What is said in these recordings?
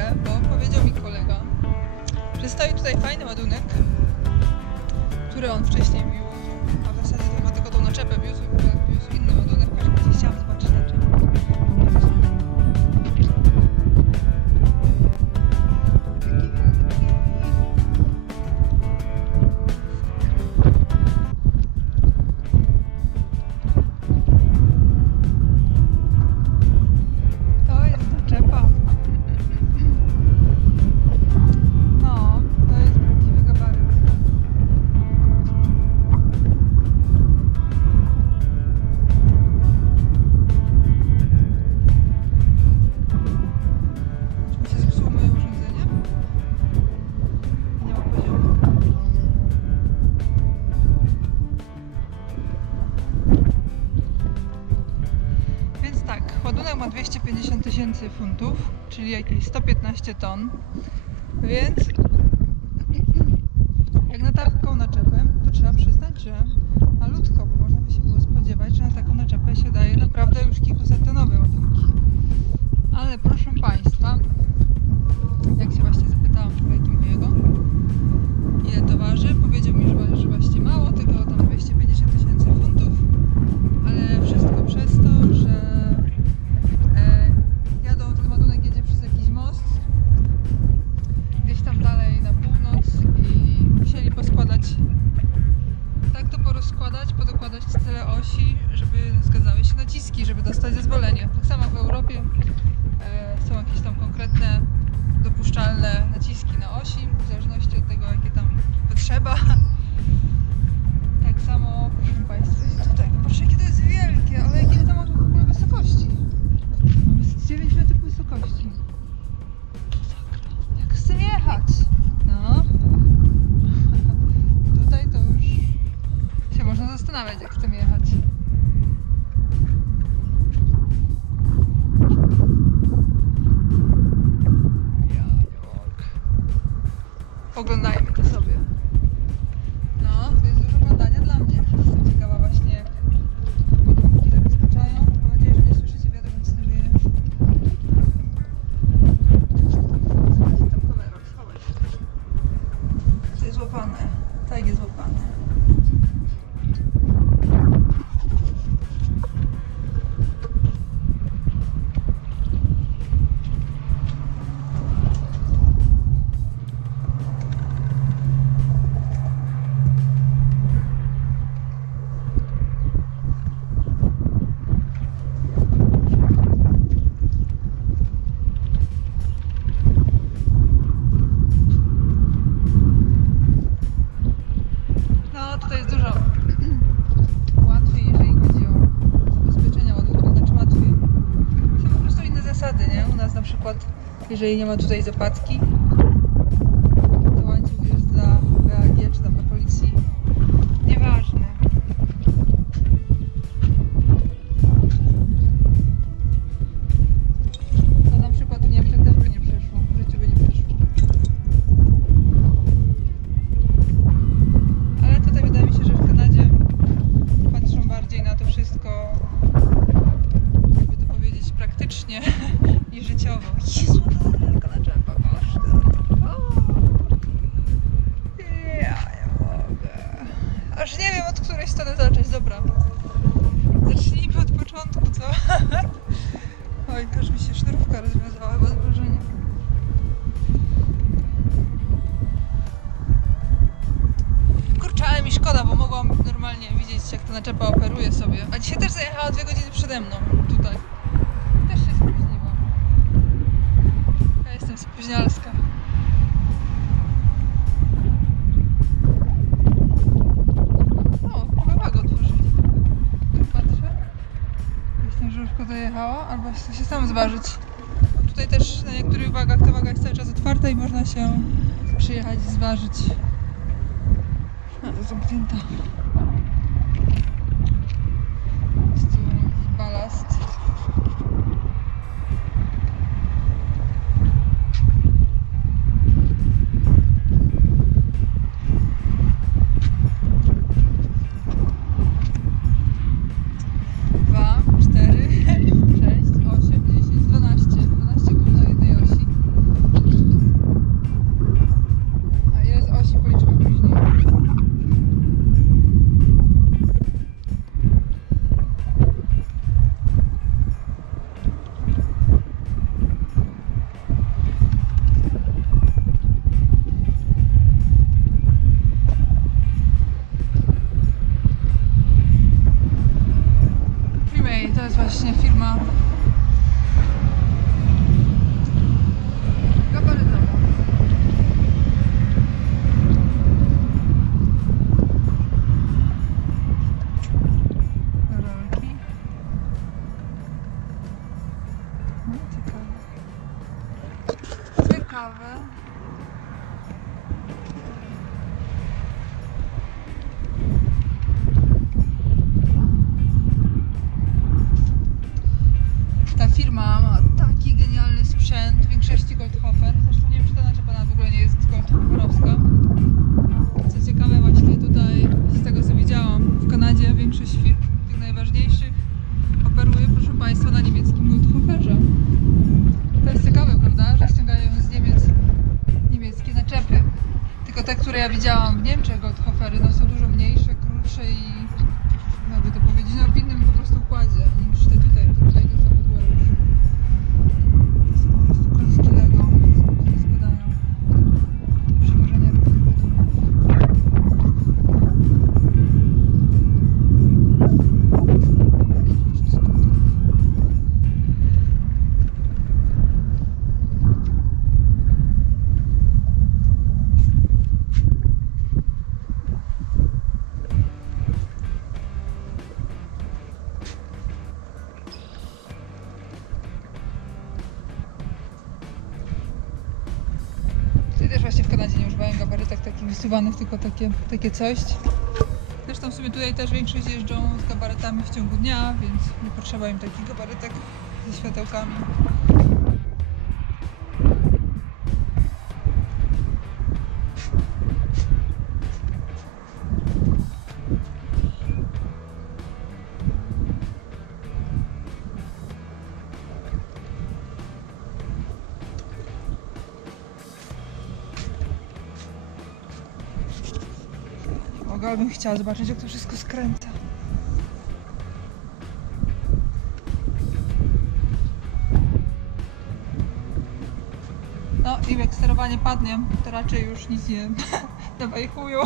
kamerę, bo powiedział mi kolega, że stoi tutaj fajny ładunek, który on wcześniej mi ułożył, a w zasadzie to ma tylko tą naczepę, wiózł inny ładunek, w każdym razie chciałam zobaczyć naczepę. Ładunek ma 250 000 funtów, czyli jakieś 115 ton, więc jak na taką naczepę, to trzeba przyznać, że malutko, bo można by się było spodziewać, że na taką naczepę się daje naprawdę już kilkusetonowe ładunki. Ale proszę Państwa, jak się właśnie zapytałam kolegi mojego, ile to waży, powiedział mi, że właśnie mało, tylko tam 250 000 funtów, ale wszystko przez to, że ten ładunek jedzie przez jakiś most gdzieś tam dalej na północ i musieli poskładać, tak to porozkładać, podokładać tyle osi, żeby zgadzały się naciski, żeby dostać zezwolenie. Tak samo w Europie są jakieś tam konkretne, dopuszczalne naciski na osi, w zależności od tego, jakie tam potrzeba. Tak samo, proszę Państwa, tutaj, popatrzcie, jakie to jest wielkie, ale jakie to ma w ogóle wysokości. Mamy 9 metrów wysokości. Jak chcę jechać? No. Tutaj to już się można zastanawiać, jak chcę jechać. Ja nie mogę. Oglądajmy to sobie. No, to jest dużo oglądania dla mnie. Jestem ciekawa właśnie, jak ładunki zabezpieczają. Mam nadzieję, że nie słyszycie wiadomo, co to wieje. Tam kamera, schowaj się. To jest złapane. Tak jest złapane. To jest dużo łatwiej, jeżeli chodzi o zabezpieczenie ładunku, znaczy łatwiej. Są po prostu inne zasady, nie? U nas na przykład, jeżeli nie ma tutaj zapadki, to łańcuch jest dla BAG czy tam dla policji nieważny. To na przykład w Niemczech też by nie przeszło, w życiu by nie przeszło. Ale tutaj wydaje mi się, że w Kanadzie patrzą bardziej na to wszystko, jakby to powiedzieć, praktycznie i życiowo. Jezu, to wielka naczepa, ja nie mogę. Aż nie wiem, od której strony zacząć. Dobra, zacznijmy od początku, co? Oj, aż mi się sznurówka rozwiązała chyba z wrażenia. Kurczę, ale mi szkoda, bo mogłam normalnie widzieć, jak ta naczepa operuje sobie. A dzisiaj też zajechała 2 godziny przede mną, tutaj. Też się spóźniła. Ja jestem spóźnialska. O, chyba wagę otworzyli. Tu patrzę. Jestem, że już dojechała, albo chce się sam zważyć. Tutaj też na niektórych wagach ta waga jest cały czas otwarta i można się przyjechać i zważyć. A, zamknięta. Jest tu balast. firma gabarytowa. Rolki. No, ciekawe. Ciekawe. Ta firma ma taki genialny sprzęt, w większości Goldhofer. Zresztą nie wiem, czy ta naczepa w ogóle nie jest Goldhoferowska. Co ciekawe, właśnie tutaj, z tego co widziałam, w Kanadzie większość firm, tych najważniejszych, operuje, proszę Państwa, na niemieckim Goldhoferze. To jest ciekawe, prawda, że ściągają z Niemiec niemieckie naczepy. Tylko te, które ja widziałam w Niemczech, Goldhofery, no są dużo mniejsze, krótsze i, jakby to powiedzieć, no w innym po prostu układzie niż te tutaj. To tutaj to są w ogóle już. To są po prostu klocki Lego, które składają do przełożenia różnych budynków. Tutaj też właśnie w Kanadzie nie używają gabarytek takich wysuwanych, tylko takie coś. Zresztą w sumie tutaj też większość jeżdżą z gabarytami w ciągu dnia, więc nie potrzeba im takich gabarytek ze światełkami. Ale bym chciała zobaczyć, jak to wszystko skręca. No i jak sterowanie padnie, to raczej już nic nie dawaj chuju.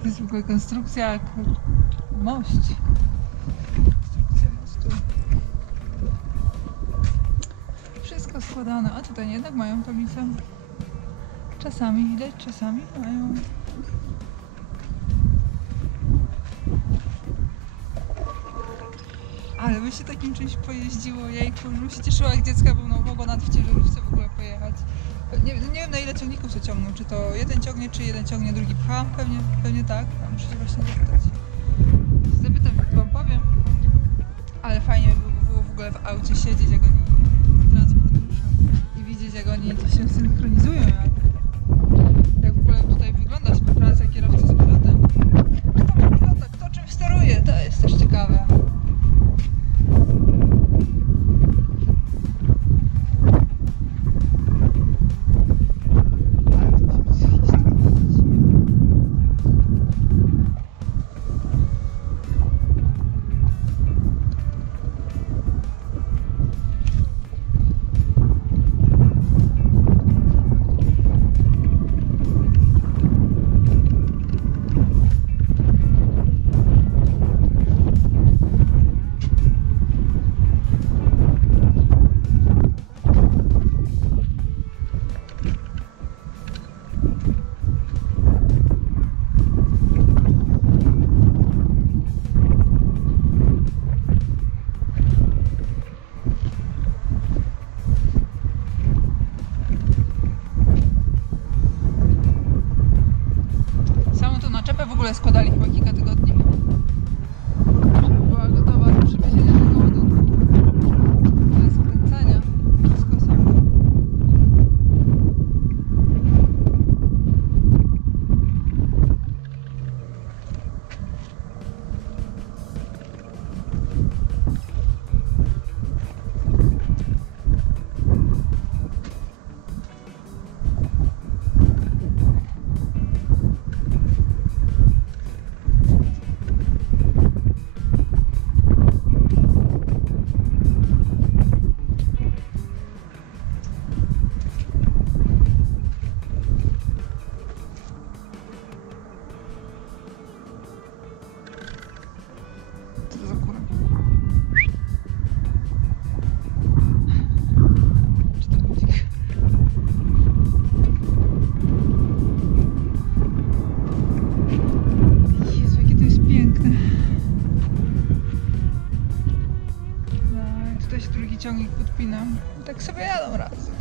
To jest w ogóle konstrukcja jak mość. Konstrukcja mostu. Wszystko składane. A tutaj jednak mają tablicę. Czasami widać, czasami mają. Ale by się takim czymś pojeździło, jejku, już bym się cieszyła jak dziecka, bym mogła nawet w ciężarówce w ogóle pojechać. Nie wiem na ile ciągników się ciągną, czy to jeden ciągnie, czy jeden ciągnie, drugi pcha, pewnie tak, a muszę się właśnie zapytać. Zapytam, jak wam powiem, ale fajnie by było w ogóle w aucie siedzieć, jak oni transport rusza i widzieć, jak oni się synchronizują, jak w ogóle tutaj wygląda współpraca kierowcy z pilotem. Kto ma pilota, kto czym steruje, to jest też ciekawe. naczepę w ogóle składali chyba kilka tygodni. Żeby była gotowa do przywiezienia tego ładunku. Bez skręcania. Wszystko samo. Ciągnik podpinam i tak sobie jadą razem.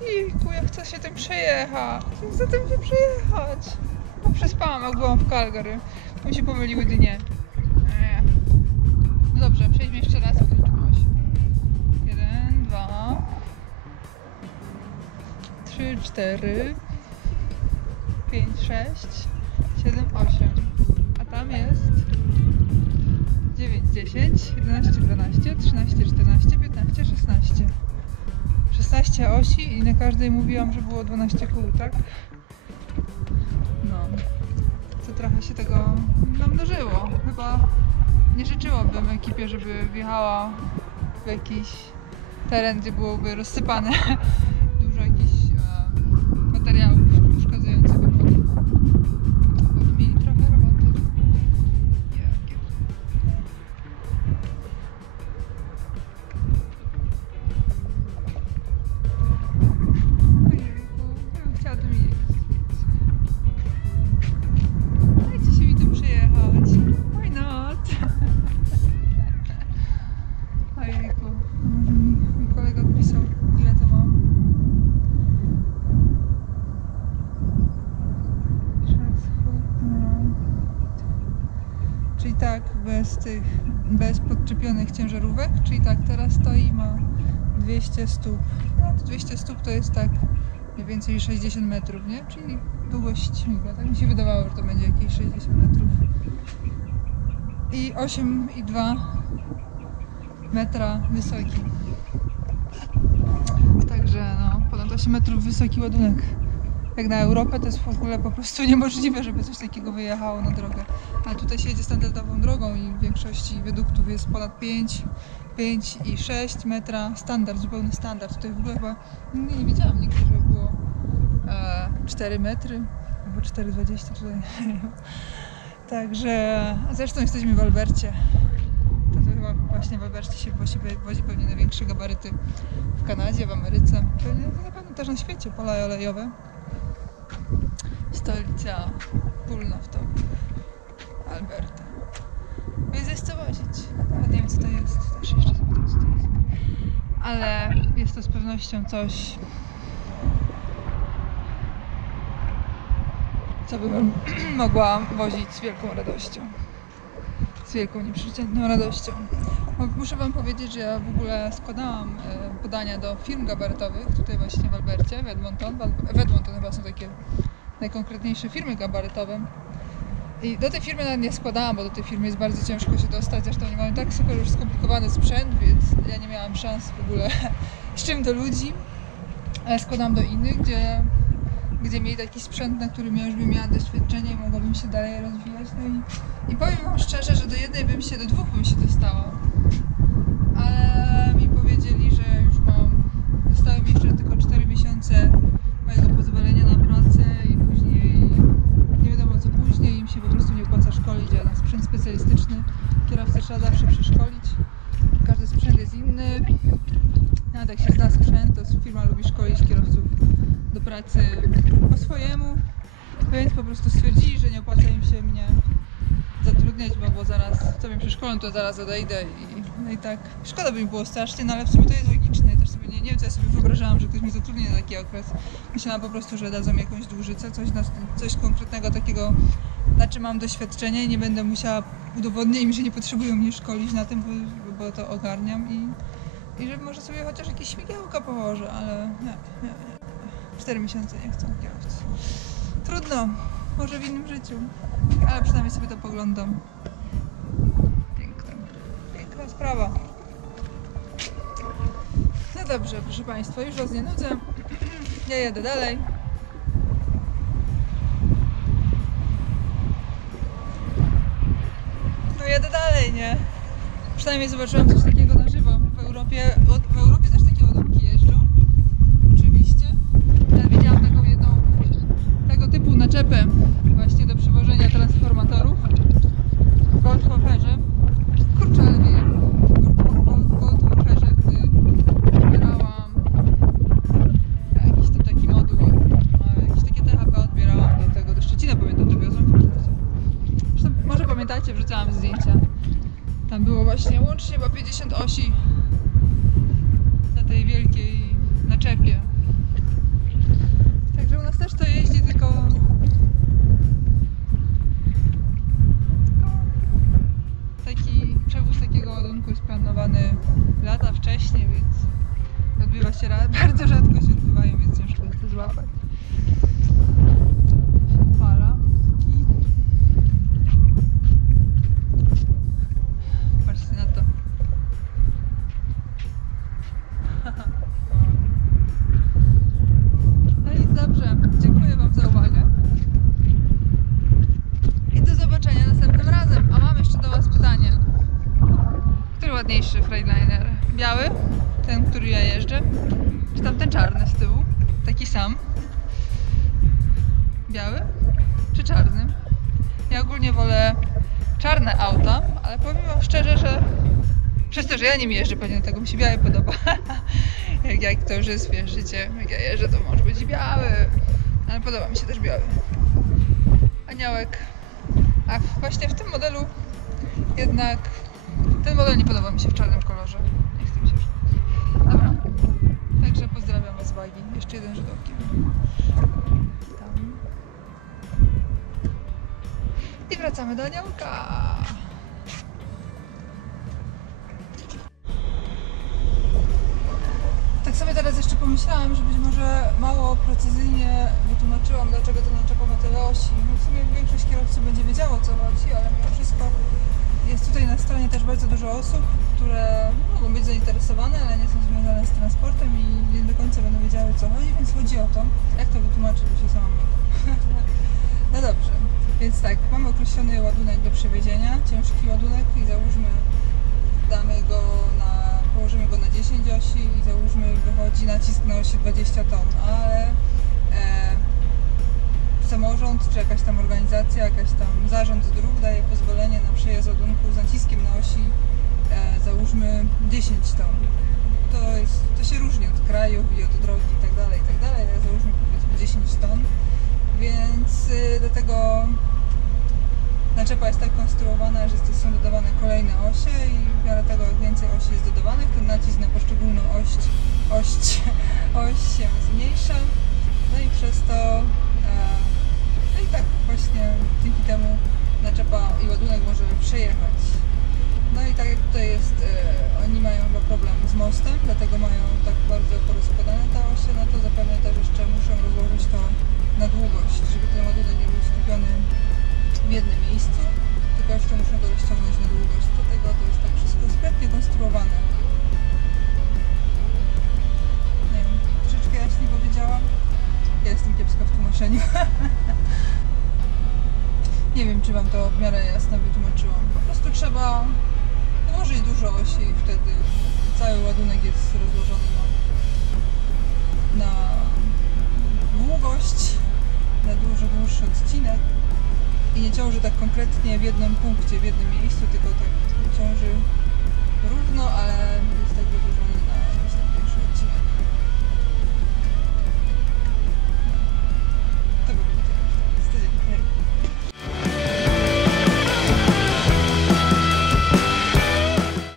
Jejku, ja chcę się tym przejechać. Chcę tym się przejechać. No przespałam, jak byłam w Calgary. Mi się pomyliły dnie. No dobrze, przejdźmy jeszcze raz, wyliczymy 8. 1, 2, 3, 4, 5, 6, 7, 8. A tam jest 9, 10, 11, 12, 13, 14, 15, 16. 16 osi i na każdej mówiłam, że było 12 kół, tak? No. To trochę się tego namnożyło. Chyba nie życzyłabym ekipie, żeby wjechała w jakiś teren, gdzie byłoby rozsypane dużo jakichś materiałów uszkadzających obwody. Bo mieli trochę roboty. Czyli tak, bez podczepionych ciężarówek, czyli tak, teraz stoi, ma 200 stóp. No, 200 stóp to jest tak mniej więcej 60 metrów, nie? Czyli długość śmigła, tak mi się wydawało, że to będzie jakieś 60 metrów. I 8,2 metra wysoki. Także no, ponad 8 metrów wysoki ładunek. Jak na Europę to jest w ogóle po prostu niemożliwe, żeby coś takiego wyjechało na drogę. A tutaj się jedzie standardową drogą i w większości wiaduktów jest ponad 5 i 6 metra. Standard, zupełny standard. Tutaj w ogóle chyba nie widziałam nigdy, żeby było 4 metry albo 4,20 tutaj. Także, a zresztą jesteśmy w Albercie. To chyba właśnie w Albercie się wozi pewnie największe gabaryty w Kanadzie, w Ameryce. Pewnie na pewno też na świecie, pola olejowe. Stolica pól naftowych, Alberta. Więc jest co wozić. Nawet nie wiem, co to jest. Też jeszcze zapytam, co to jest. Ale jest to z pewnością coś, co bym mogła wozić z wielką radością. Z wielką, nieprzeciętną radością. Muszę wam powiedzieć, że ja w ogóle składałam podania do firm gabarytowych tutaj właśnie w Albercie, w Edmonton. W Edmonton chyba są takie najkonkretniejsze firmy gabarytowe. I do tej firmy nawet nie składałam, bo do tej firmy jest bardzo ciężko się dostać. Zresztą oni mają tak super już skomplikowany sprzęt, więc ja nie miałam szans w ogóle z czym do ludzi. Ale składałam do innych, gdzie mieli taki sprzęt, na którym ja już bym miała doświadczenie i mogłabym się dalej rozwijać. No i powiem wam szczerze, że do dwóch bym się dostała. Ale mi powiedzieli, że już dostałem jeszcze tylko 4 miesiące mojego pozwolenia na pracę i później nie wiadomo co później, im się po prostu nie opłaca szkolić, a na sprzęt specjalistyczny kierowcę trzeba zawsze przeszkolić. Każdy sprzęt jest inny. Nawet jak się zna sprzęt, to firma lubi szkolić kierowców do pracy po swojemu, więc po prostu stwierdzili, że nie opłaca im się mnie zatrudniać, bo zaraz sobie przeszkolę, to zaraz odejdę i no i tak szkoda by mi było strasznie, no ale w sumie to jest logiczne. Ja też sobie nie wiem, co ja sobie wyobrażałam, że ktoś mnie zatrudni na taki okres. Myślałam po prostu, że dadzą mi jakąś dłużycę, coś konkretnego takiego, na czym mam doświadczenie i nie będę musiała udowodnić im, że nie potrzebują mnie szkolić na tym, bo to ogarniam i że może sobie chociaż jakieś śmigiełka położę, ale nie. 4 miesiące nie chcą kierowcy. Trudno, może w innym życiu, ale przynajmniej sobie to poglądam. Piękna sprawa. No dobrze, proszę Państwa, już Was nie nudzę. Ja jedę dalej. No jadę dalej, nie? Przynajmniej zobaczyłam coś takiego na żywo. W Europie też takie ładunki jeżdżą. Oczywiście. Ja widziałam taką jedną tego typu naczepę właśnie do przewożenia transformatorów w Goldhoferze. Kurczę, ale wieje. W Goldhoferze, gdy odbierałam jakiś tam taki moduł, jakieś takie THP odbierałam do Szczecina, pamiętam, to wiozłam. Zresztą może pamiętacie, wrzucałam zdjęcia. Tam było właśnie łącznie chyba 50 osi na tej wielkiej naczepie. Także u nas też to jeździ, tylko taki przewóz takiego ładunku jest planowany lata wcześniej, więc odbywa się bardzo rzadko się odbywają, więc ciężko jest to złapać. Fala. Patrzcie na to. No i dobrze, dziękuję Wam za uwagę. I do zobaczenia następnym razem. A mam jeszcze do Was pytanie. Który ładniejszy Freightliner? Biały? Ten, który ja jeżdżę? Czy tam ten czarny z tyłu? Taki sam? Biały? Czy czarny? Ja ogólnie wolę czarne auta, ale powiem Wam szczerze, że przez to, że ja nim jeżdżę, pewnie tego mi się biały podoba. jak to już jest, wiesz, życie, jak ja jeżdżę, to może być biały, ale podoba mi się też biały. Aniołek. A właśnie w tym modelu jednak ten model nie podoba mi się w czarnym kolorze. Nie chcę mi się. Dobra. Także pozdrawiam Was z Wagi. Jeszcze jeden rzut okiem. Tam. I wracamy do aniołka. Tak sobie teraz jeszcze pomyślałam, że być może mało precyzyjnie wytłumaczyłam, dlaczego to naczepa ma tyle osi. No w sumie większość kierowców będzie wiedziało, o co chodzi, ale mimo wszystko jest tutaj na stronie też bardzo dużo osób, które mogą być zainteresowane, ale nie są związane z transportem i nie do końca będą wiedziały, o co chodzi, więc chodzi o to, jak to wytłumaczyć, bo się sama mylę. No dobrze, więc tak, mamy określony ładunek do przewiezienia, ciężki ładunek i załóżmy, położymy go na 10 osi i załóżmy, wychodzi nacisk na osi 20 ton, ale samorząd czy jakaś tam organizacja, jakaś tam zarząd dróg daje pozwolenie na przejazd ładunku z naciskiem na osi załóżmy 10 ton. To się różni od krajów i od drogi i tak dalej, ale załóżmy powiedzmy 10 ton, więc dlatego naczepa jest tak konstruowana, że są dodawane kolejne osie i w miarę tego, jak więcej osi jest dodawanych, ten nacisk na poszczególną oś się zmniejsza, no i przez to no i tak właśnie dzięki temu naczepa i ładunek może przejechać. No i tak jak tutaj jest, oni mają chyba problem z mostem, dlatego mają tak bardzo porozkładane te osie, no to zapewne też jeszcze muszą rozłożyć to na długość, żeby ten ładunek nie był skupiony w jednym miejscu, tylko jeszcze muszą to rozciągnąć na długość. Dlatego to jest tak wszystko sprytnie konstruowane. Nie wiem, troszeczkę jaśniej powiedziałam. Ja jestem kiepska w tłumaczeniu. Nie wiem, czy Wam to w miarę jasno wytłumaczyłam. Po prostu trzeba ułożyć dużo osi i wtedy cały ładunek jest rozłożony na długość, na dużo dłuższy odcinek i nie ciąży tak konkretnie w jednym punkcie, w jednym miejscu, tylko tak ciąży równo, ale